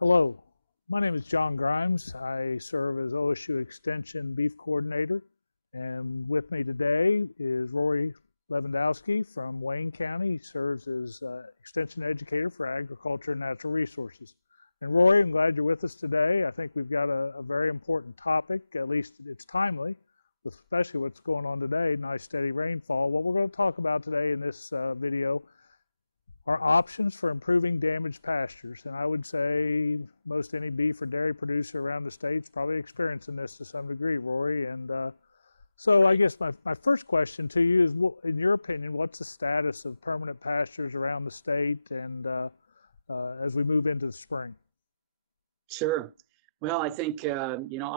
Hello, my name is John Grimes. I serve as OSU Extension Beef Coordinator, and with me today is Rory Lewandowski from Wayne County. He serves as Extension Educator for Agriculture and Natural Resources. And Rory, I'm glad you're with us today. I think we've got a very important topic, at least it's timely, with especially what's going on today, nice steady rainfall. What we're going to talk about today in this video are options for improving damaged pastures. And I would say most any beef or dairy producer around the state's probably experiencing this to some degree, Rory. And so I guess my first question to you is, in your opinion, what's the status of permanent pastures around the state and as we move into the spring? Sure. Well, I think,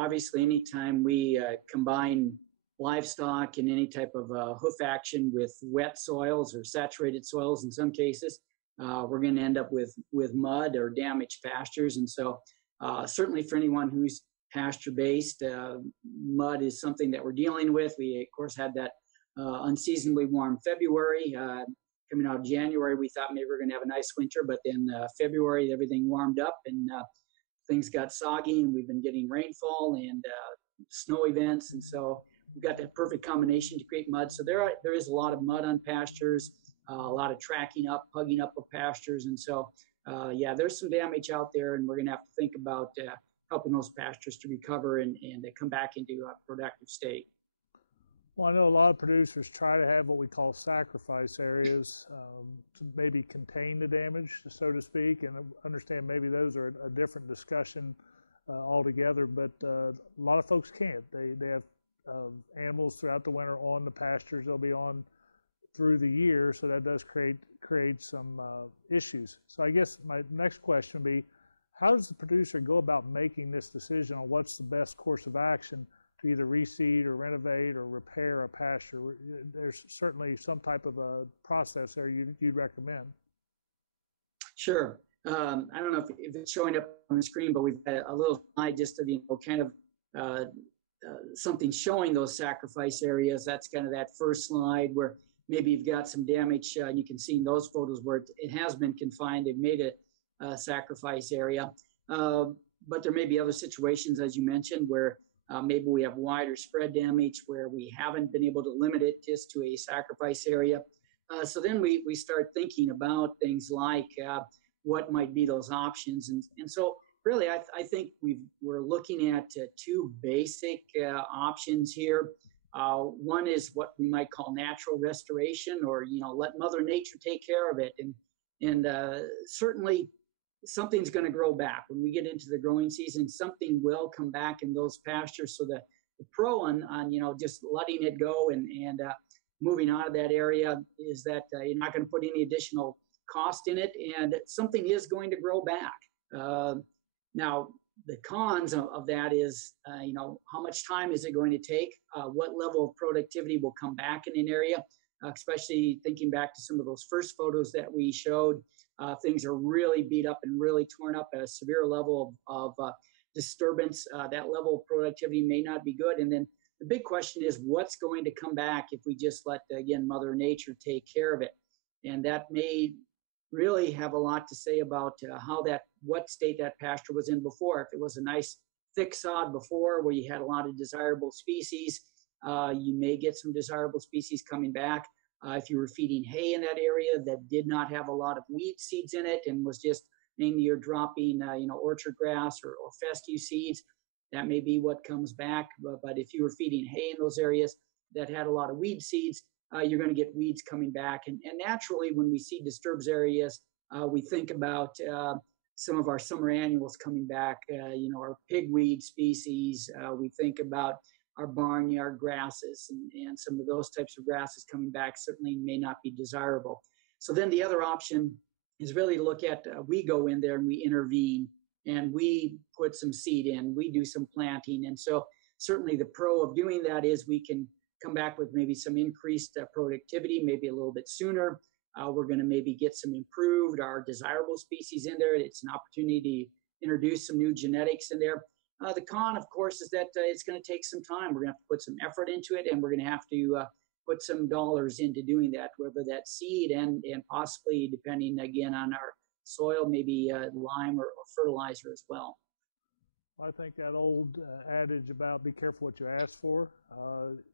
obviously anytime we combine livestock and any type of hoof action with wet soils or saturated soils in some cases, we're going to end up with mud or damaged pastures. And so certainly for anyone who's pasture-based, mud is something that we're dealing with. We, of course, had that unseasonably warm February. Coming out of January, we thought maybe we were going to have a nice winter, but in February, everything warmed up and things got soggy, and we've been getting rainfall and snow events, and so you've got the perfect combination of creek mud. So there is a lot of mud on pastures, a lot of tracking up, plugging up the pastures, and so yeah, there's some damage out there, and we're going to have to think about helping those pastures to recover and come back into a productive state. Well, I know a lot of producers try to have what we call sacrifice areas to maybe contain the damage, so to speak, and understand maybe those are a different discussion altogether, but a lot of folks can't. They have animals throughout the winter on the pastures. They'll be on through the year, so that does create some issues. So I guess my next question would be, how does the producer go about making this decision on what's the best course of action to either reseed or renovate or repair a pasture? There's certainly some type of a process there you'd recommend. Sure. I don't know if it's showing up on the screen, but we've had a little eye just for kind of something showing those sacrifice areas. That's kind of that first slide where maybe you've got some damage. You can see in those photos where it has been confined and made it a sacrifice area. But there may be other situations, as you mentioned, where maybe we have wider spread damage where we haven't been able to limit it just to a sacrifice area. So then we start thinking about things like what might be those options. And so really, I think we're looking at two basic options here. One is what we might call natural restoration, or let Mother Nature take care of it. And certainly something's going to grow back. When you get into the growing season, something will come back in those pastures. So the pro on just letting it go and moving out of that area is that you're not going to put any additional cost in it, and something is going to grow back. Now, the cons of that is, how much time is it going to take? What level of productivity will come back in an area? Especially thinking back to some of those first photos that we showed, things are really beat up and really torn up at a severe level of disturbance. That level of productivity may not be good. And then the big question is, what's going to come back if we just let, again, Mother Nature take care of it? And that may really have a lot to say about what state that pasture was in before. If it was a nice thick sod before where you had a lot of desirable species, you may get some desirable species coming back. If you were feeding hay in that area that did not have a lot of weed seeds in it and was just maybe you're dropping orchard grass or fescue seeds, that may be what comes back. But if you were feeding hay in those areas that had a lot of weed seeds, you're going to get weeds coming back. And naturally, when we see disturbed areas, we think about some of our summer annuals coming back, our pigweed species. We think about our barnyard grasses, and some of those types of grasses coming back certainly may not be desirable. So then the other option is really to look at, we go in there and we intervene, and we put some seed in, we do some planting. And so certainly the pro of doing that is we can come back with maybe some increased productivity, maybe a little bit sooner. We're going to maybe get some improved, our desirable species in there. It's an opportunity to introduce some new genetics in there. The con, of course, is that it's going to take some time. We're going to have to put some effort into it, and we're going to have to put some dollars into doing that, whether that's seed and possibly, depending again on our soil, maybe lime or fertilizer as well. I think that old adage about be careful what you ask for,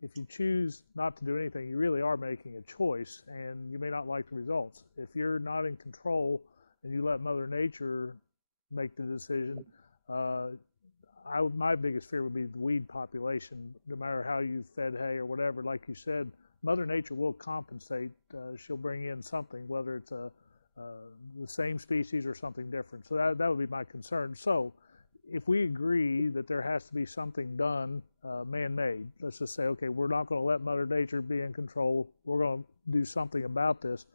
if you choose not to do anything, you really are making a choice, and you may not like the results. If you're not in control and you let Mother Nature make the decision, my biggest fear would be the weed population. No matter how you fed hay or whatever, like you said, Mother Nature will compensate. She'll bring in something, whether it's the same species or something different. So that would be my concern. So if we agree that there has to be something done man-made, let's just say, okay, we're not going to let Mother Nature be in control. We're going to do something about this.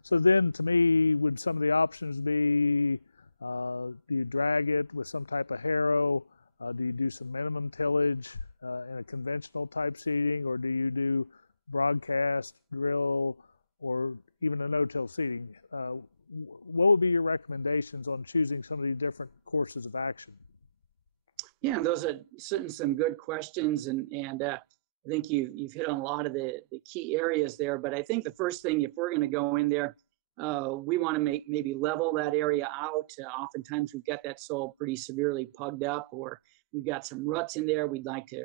So then, to me, would some of the options be, do you drag it with some type of harrow? Do you do some minimum tillage in a conventional type seeding, or do you do broadcast, drill, or even a no-till seeding? What would be your recommendations on choosing some of these different courses of action? Yeah, those are certainly some good questions, and I think you hit on a lot of the key areas there. But I think the first thing, if we're going to go in there, we want to maybe level that area out. Oftentimes we've got that soil pretty severely pugged up, or we've got some ruts in there. We'd like to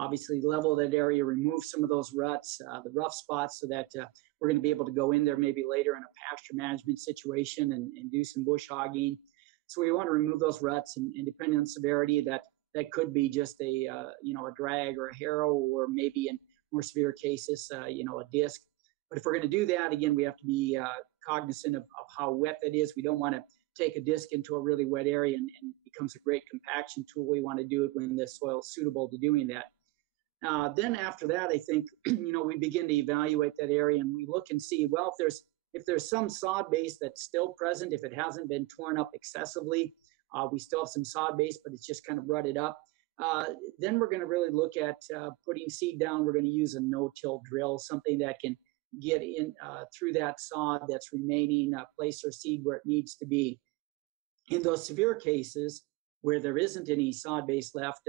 obviously level that area, remove some of those ruts, the rough spots, so that we're going to be able to go in there maybe later in a pasture management situation and do some bush hogging. So we want to remove those ruts, and depending on severity, that could be just a drag or a harrow, or maybe in more severe cases, a disc. But if we're going to do that, again, we have to be cognizant of how wet that is. We don't want to take a disc into a really wet area and it becomes a great compaction. So we want to do it in the soil suitable to doing that. Then after that, I think we begin to evaluate that area and look and see, well, if there's some sod base that's still present, if it hasn't been torn up excessively, we still have some sod base, but it's just kind of rutted up. Then we're going to really look at putting seed down. We're going to use a no-till drill, something that can get in through that sod that's remaining, place the seed where it needs to be. In those severe cases where there isn't any sod base left,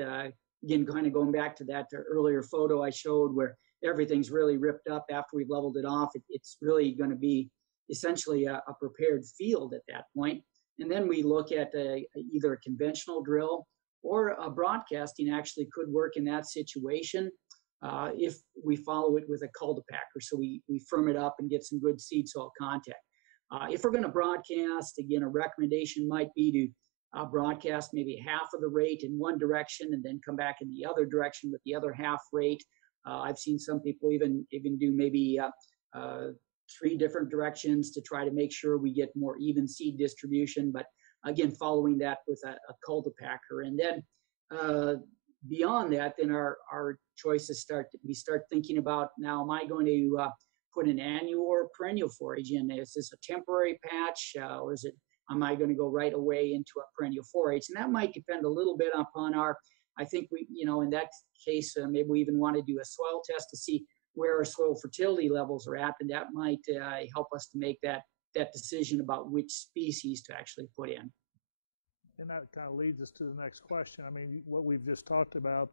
again, kind of going back to that earlier photo I showed where everything's really ripped up after we've leveled it off, it's really going to be essentially a prepared field at that point. And then we look at either a conventional drill or a broadcasting actually could work in that situation if we follow it with a cultipacker. So we firm it up and get some good seed soil contact. If we're going to broadcast, again, a recommendation might be to broadcast maybe half of the rate in one direction and then come back in the other direction with the other half rate. I've seen some people even do maybe 3 different directions to try to make sure we get more even seed distribution. But again, following that with a cultipacker. And then beyond that, then our choices we start thinking about, now, am I going to put an annual or perennial forage in? Is this a temporary patch? Or am I going to go right away into a perennial forage? And that might depend a little bit upon I think, in that case, maybe we even want to do a soil test to see where our soil fertility levels are at, and that might help us to make that decision about which species to actually put in. And that kind of leads us to the next question. I mean, what we've just talked about,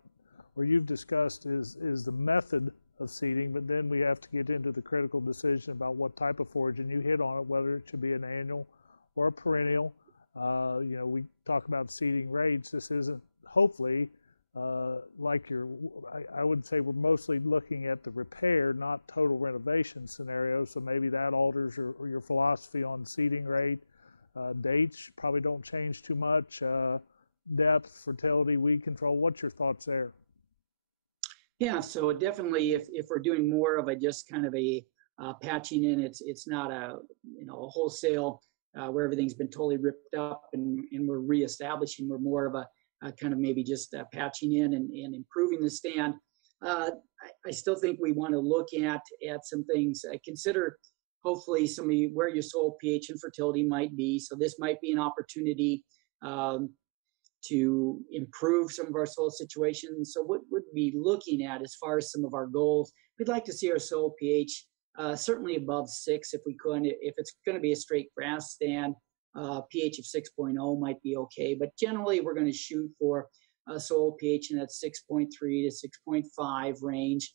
or you've discussed, is the method of seeding, but then we have to get into the critical decision about what type of forage, and you hit on it, whether it should be an annual or a perennial. We talk about seeding rates. This isn't, hopefully, I would say we're mostly looking at the repair, not total renovation scenario. So maybe that alters your philosophy on seeding rate. Dates probably don't change too much. Depth, fertility, weed control. What's your thoughts there? Yeah, so definitely, if we're doing more of just kind of a patching in, it's not a wholesale where everything's been totally ripped up and we're reestablishing it, more of a kind of maybe just patching in and improving the stand. I still think we want to look at some things. Consider hopefully where your soil pH and fertility might be. So this might be an opportunity to improve some of our soil situations. So what would we be looking at as far as some of our goals? We'd like to see our soil pH certainly above 6 if we could. If it's going to be a straight grass stand, pH of 6.0 might be okay. But generally, we're going to shoot for a soil pH in that 6.3 to 6.5 range.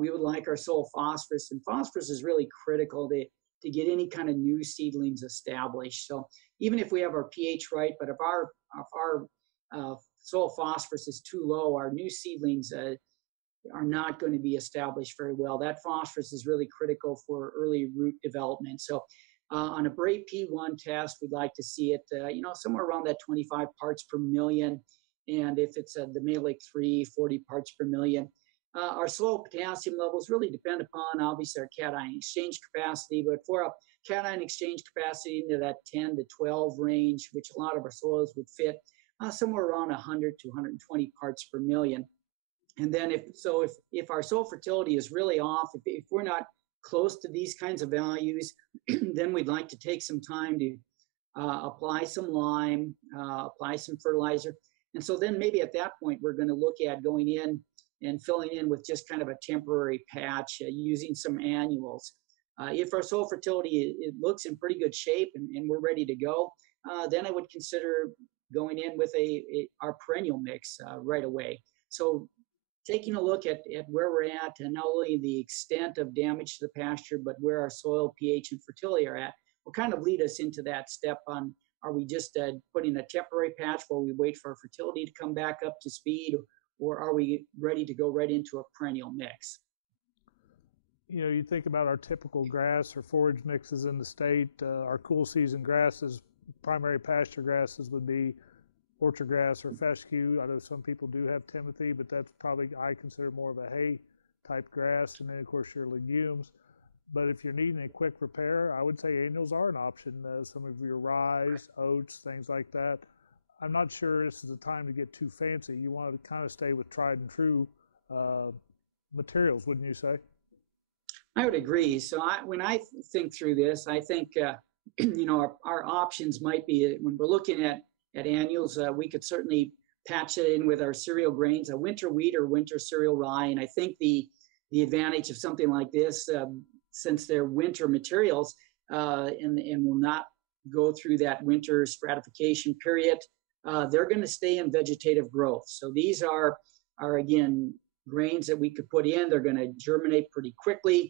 We would like our soil phosphorus, and phosphorus is really critical to get any kind of new seedlings established. So even if we have our pH right, but if our soil phosphorus is too low, our new seedlings are not going to be established very well. That phosphorus is really critical for early root development. So on a great P1 test, we'd like to see it, somewhere around that 25 parts per million. And if it's a vanillic 40 parts per million. Our soil potassium levels really depend upon, obviously, our cation exchange capacity. But for a cation exchange capacity into that 10 to 12 range, which a lot of the soils would fit, somewhere around 100 to 120 parts per million. And then if our soil fertility is really off, if we're not close to these kinds of values, then we'd like to take some time to apply some lime, apply some fertilizer. And so then maybe at that point, we're going to look at going in and filling in with just kind of a temporary patch using some annuals. If our soil fertility it looks in pretty good shape and we're ready to go, then I would consider going in with our perennial mix right away. So taking a look at where we're at and not only the extent of damage to the pasture, but where our soil pH and fertility are at, will kind of lead us into that step on, are we just putting a temporary patch while we wait for fertility to come back up to speed, or are we ready to go right into a perennial mix? You think about our typical grass or forage mixes in the state. Our cool season grasses, primary pasture grasses would be orchard grass or fescue. I know some people do have timothy, but that's probably, I consider, more of a hay type grass. And then, of course, your legumes. But if you're needing a quick repair, I would say annuals are an option. Some of your rye, oats, things like that. I'm not sure this is the time to get too fancy. You want to kind of stay with tried and true materials, wouldn't you say? I would agree. So when I think through this, I think our options might be, we're looking at annuals. We could certainly patch it in with our cereal grains, a winter wheat or winter cereal rye. And I think the advantage of something like this, since they're winter materials and will not go through that winter stratification period, they're going to stay in vegetative growth. So these are again, grains that we could put in. They're going to germinate pretty quickly.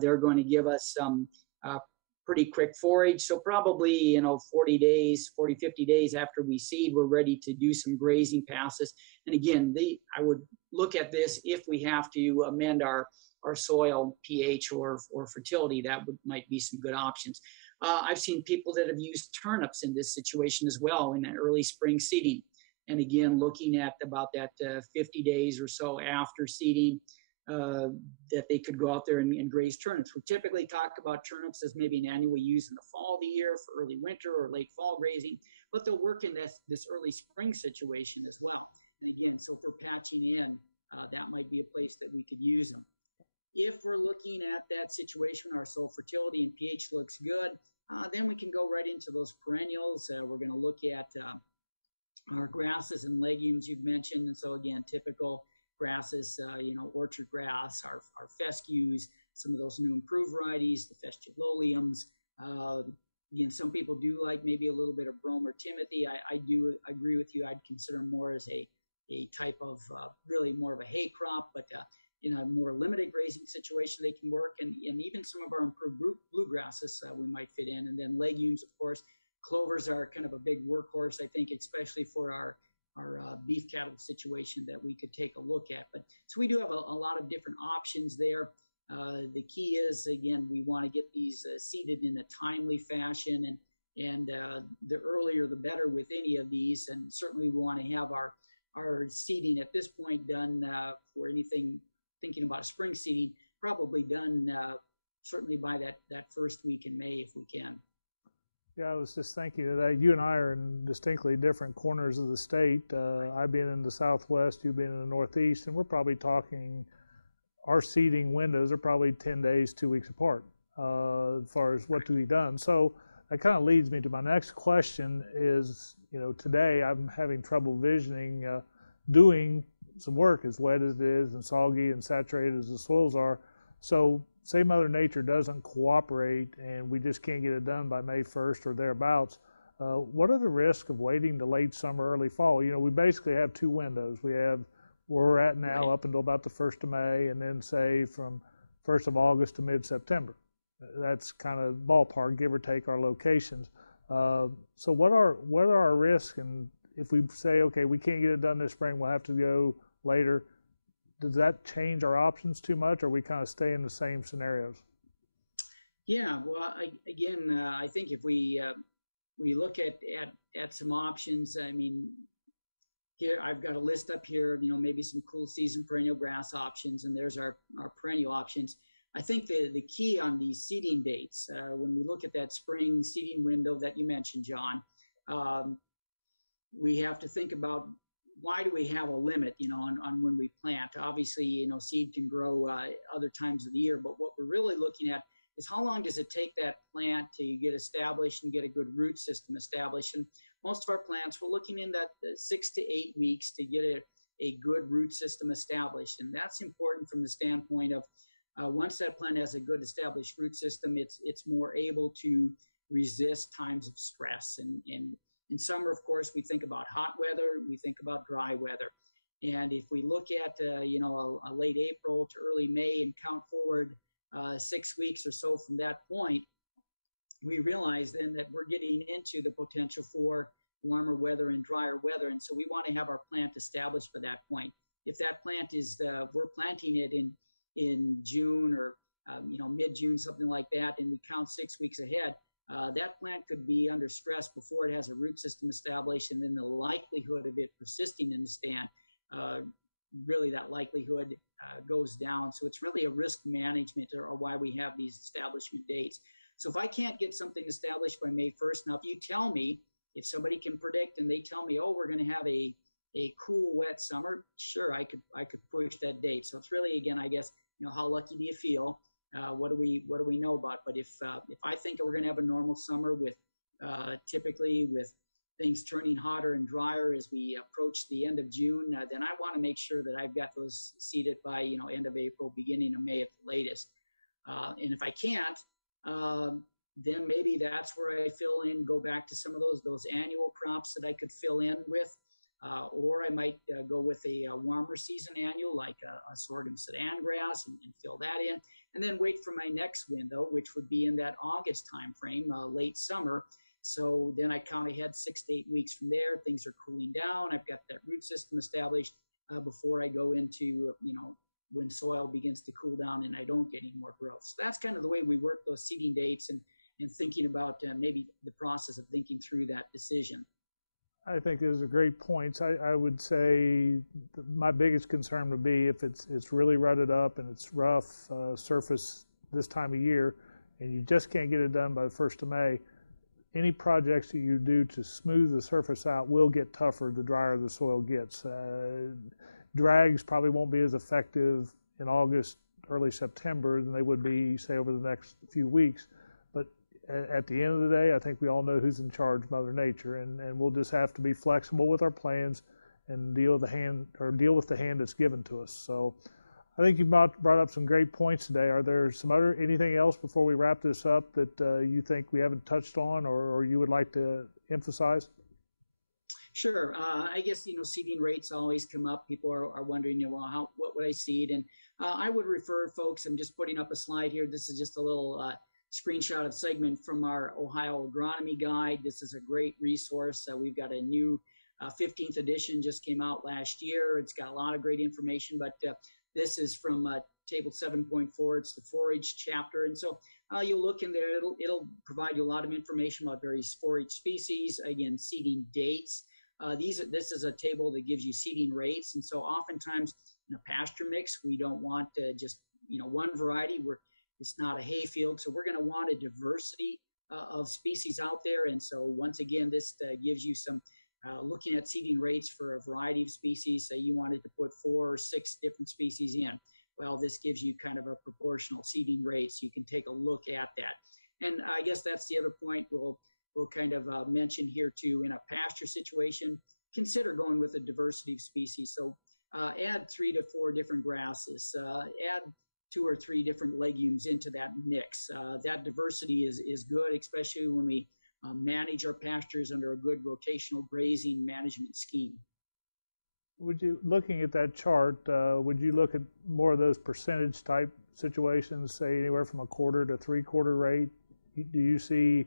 They're going to give us some pretty quick forage. So probably, 40 days, 50 days after we seed, we're ready to do some grazing passes. And again, I would look at this if we have to amend our soil pH or fertility. That might be some good options. I've seen people that have used turnips in this situation as well in the early spring seeding. And again, looking at about that 50 days or so after seeding, that they could go out there and graze turnips. We typically talk about turnips as maybe an annual use in the fall of the year for early winter or late fall grazing, but they'll work in this early spring situation as well. And again, so if we're patching in, that might be a place that we could use them. If we're looking at that situation, our soil fertility and pH looks good, then we can go right into those perennials. We're going to look at our grasses and legumes you've mentioned. And so again, typical grasses, orchard grass, our fescues, some of those new improved varieties, the fesculoliums. Again, some people do like maybe a little bit of brome or timothy. I do agree with you. I'd consider more as a type of really more of a hay crop, but in a more limited grazing situation, they can work. And even some of our improved bluegrasses we might fit in. And then legumes, of course. Clovers are kind of a big workhorse, I think, especially for our beef cattle situation that we could take a look at. But so we do have a lot of different options there. The key is, again, we want to get these seeded in a timely fashion, and the earlier the better with any of these. And certainly we want to have our seeding at this point done for anything thinking about spring seeding, probably done certainly by that first week in May if we can. Yeah, I was just thinking that you and I are in distinctly different corners of the state. I've been in the Southwest, you've been in the Northeast, and we're probably talking, our seeding windows are probably 10 days, 2 weeks apart as far as what to be done. So that kind of leads me to my next question is, today I'm having trouble visioning doing some work as wet as it is and soggy and saturated as the soils are. So say Mother Nature doesn't cooperate and we just can't get it done by May 1st or thereabouts, what are the risks of waiting to late summer, early fall? We basically have two windows. We have where we're at now up until about the 1st of May, and then say from 1st of August to mid-September. That's kind of ballpark, give or take our locations. So what are our risks? And if we say, okay, we can't get it done this spring, we'll have to go later. Does that change our options too much, or we kind of stay in the same scenarios? Yeah, well, I think if we look at some options, I mean, here I've got a list up here of maybe some cool season perennial grass options, and there's our perennial options. I think the key on these seeding dates, when we look at that spring seeding window that you mentioned, John, we have to think about why do we have a limit, on when we plant. Obviously, seed can grow other times of the year, but what we're really looking at is how long does it take that plant to get established and get a good root system established. And most of our plants, we're looking in that 6 to 8 weeks to get a good root system established. And that's important from the standpoint of once that plant has a good established root system, it's more able to resist times of stress. And in summer, of course, we think about hot weather, we think about dry weather. And if we look at a late April to early May and count forward 6 weeks or so from that point, we realize then that we're getting into the potential for warmer weather and drier weather. And so we want to have our plant established by that point. If that plant is, we're planting it in June or mid-June, something like that, and we count 6 weeks ahead, that plant could be under stress before it has a root system established, and then the likelihood of it persisting in the stand, really that likelihood goes down. So it's really a risk management or why we have these establishment dates. So if I can't get something established by May 1st, now if you tell me, if somebody can predict and they tell me, oh, we're going to have a cool, wet summer, sure, I could push that date. So it's really, again, I guess, how lucky do you feel? What do we know about? But if I think we're going to have a normal summer with typically with things turning hotter and drier as we approach the end of June, then I want to make sure that I've got those seeded by end of April, beginning of May at the latest. And if I can't, then maybe that's where I fill in, go back to some of those annual crops that I could fill in with. Or I might go with a warmer season annual like a sorghum sedan grass and fill that in, and then wait for my next window, which would be in that August time frame, late summer. So then I count ahead 6 to 8 weeks from there. Things are cooling down. I've got that root system established before I go into when soil begins to cool down and I don't get any more growth. So that's kind of the way we work those seeding dates and thinking about maybe the process of thinking through that decision. I think those are great points. I would say my biggest concern would be if it's really rutted up and it's rough surface this time of year and you just can't get it done by the 1st of May, any projects that you do to smooth the surface out will get tougher the drier the soil gets. Drags probably won't be as effective in August, early September than they would be, say, over the next few weeks. But at the end of the day, I think we all know who's in charge, Mother Nature, and we'll just have to be flexible with our plans and deal with the hand that's given to us. So I think you've brought up some great points today. Are there anything else before we wrap this up that you think we haven't touched on or you would like to emphasize? Sure. I guess, seeding rates always come up. People are wondering, what would I seed? And I would refer folks, I'm just putting up a slide here. This is just a little screenshot of segment from our Ohio Agronomy Guide. This is a great resource. We've got a new 15th edition just came out last year. It's got a lot of great information, but this is from table 7.4. It's the forage chapter. And so you'll look in there. It'll provide you a lot of information about various forage species, again, seeding dates. This is a table that gives you seeding rates. And so oftentimes in a pasture mix, we don't want just, one variety. It's not a hay field. So we're going to want a diversity of species out there. And so once again, this gives you some looking at seeding rates for a variety of species. Say you wanted to put 4 or 6 different species in. Well, this gives you kind of a proportional seeding rate. So you can take a look at that. And I guess that's the other point we'll kind of mention here too. In a pasture situation, consider going with a diversity of species. So add 3 to 4 different grasses, add 2 or 3 different legumes into that mix. That diversity is good, especially when we manage our pastures under a good rotational grazing management scheme. Looking at that chart, would you look at more of those percentage type situations, say anywhere from 1/4 to 3/4 rate? Do you see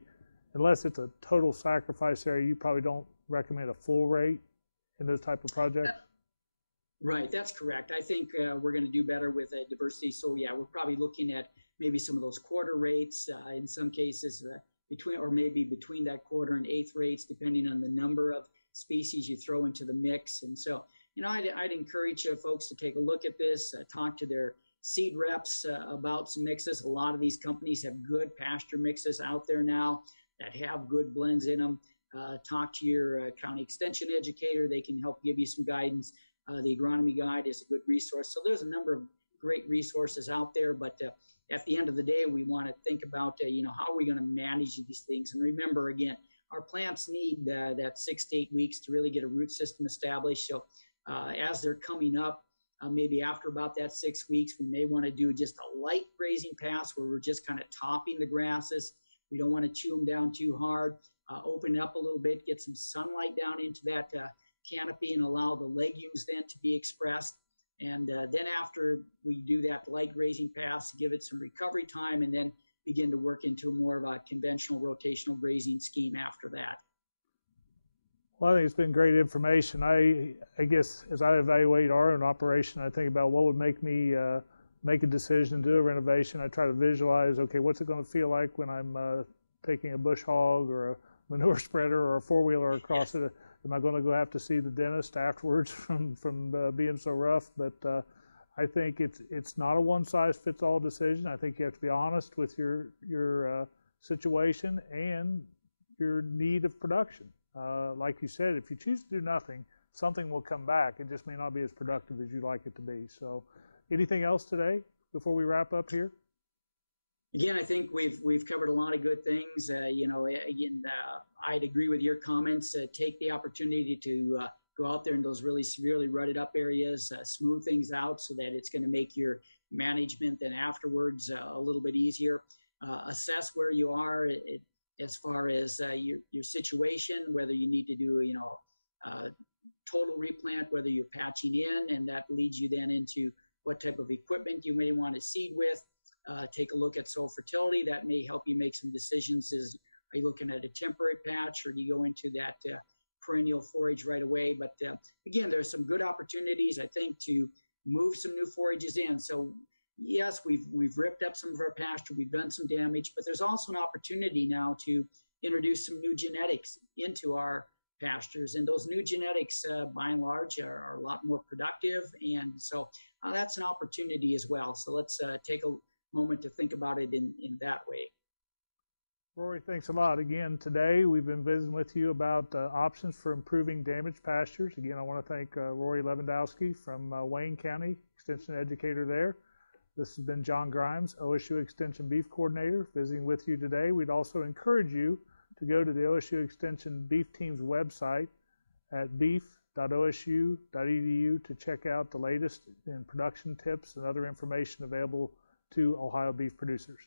unless it's a total sacrifice area, you probably don't recommend a full rate in those type of projects. Right, that's correct. I think we're going to do better with diversity. So yeah, we're probably looking at maybe some of those quarter rates in some cases between that quarter and eighth rates, depending on the number of species you throw into the mix. And so, I'd encourage folks to take a look at this, talk to their seed reps about some mixes. A lot of these companies have good pasture mixes out there now that have good blends in them. Talk to your county extension educator. They can help give you some guidance. The agronomy guide is a good resource. So there's a number of great resources out there, but at the end of the day, we want to think about, how are we going to manage these things? And remember, again, our plants need that 6 to 8 weeks to really get a root system established. So as they're coming up, maybe after about that 6 weeks, we may want to do just a light grazing pass where we're just kind of topping the grasses. We don't want to chew them down too hard. Open up a little bit, get some sunlight down into that canopy and allow the legumes then to be expressed. And then after we do that light grazing pass, give it some recovery time and then begin to work into more of a conventional rotational grazing scheme after that. Well, I think it's been great information. I guess as I evaluate our own operation, I think about what would make me make a decision, do a renovation. I try to visualize, okay, what's it going to feel like when I'm taking a bush hog or a manure spreader or a four-wheeler across it? Am I going to go have to see the dentist afterwards from being so rough? But I think it's not a one-size-fits-all decision. I think you have to be honest with your situation and your need of production. Like you said, if you choose to do nothing, something will come back. It just may not be as productive as you'd like it to be. So anything else today before we wrap up here? Again, I think we've covered a lot of good things. I'd agree with your comments. Take the opportunity to go out there in those really severely rutted up areas, smooth things out so that it's going to make your management then afterwards a little bit easier. Assess where you are as far as your situation, whether you need to do total replant, whether you're patching in, and that leads you then into what type of equipment you may want to seed with. Take a look at soil fertility. That may help you make some decisions. Are you looking at a temporary patch or do you go into that perennial forage right away? But again, there's some good opportunities, I think, to move some new forages in. So yes, we've ripped up some of our pasture, we've done some damage, but there's also an opportunity now to introduce some new genetics into our pastures. And those new genetics, by and large, are a lot more productive. And so that's an opportunity as well. So let's take a moment to think about it in that way. Rory, thanks a lot. Again, today we've been visiting with you about options for improving damaged pastures. Again, I want to thank Rory Lewandowski from Wayne County, Extension Educator there. This has been John Grimes, OSU Extension Beef Coordinator, visiting with you today. We'd also encourage you to go to the OSU Extension Beef Team's website at beef.osu.edu to check out the latest in production tips and other information available to Ohio beef producers.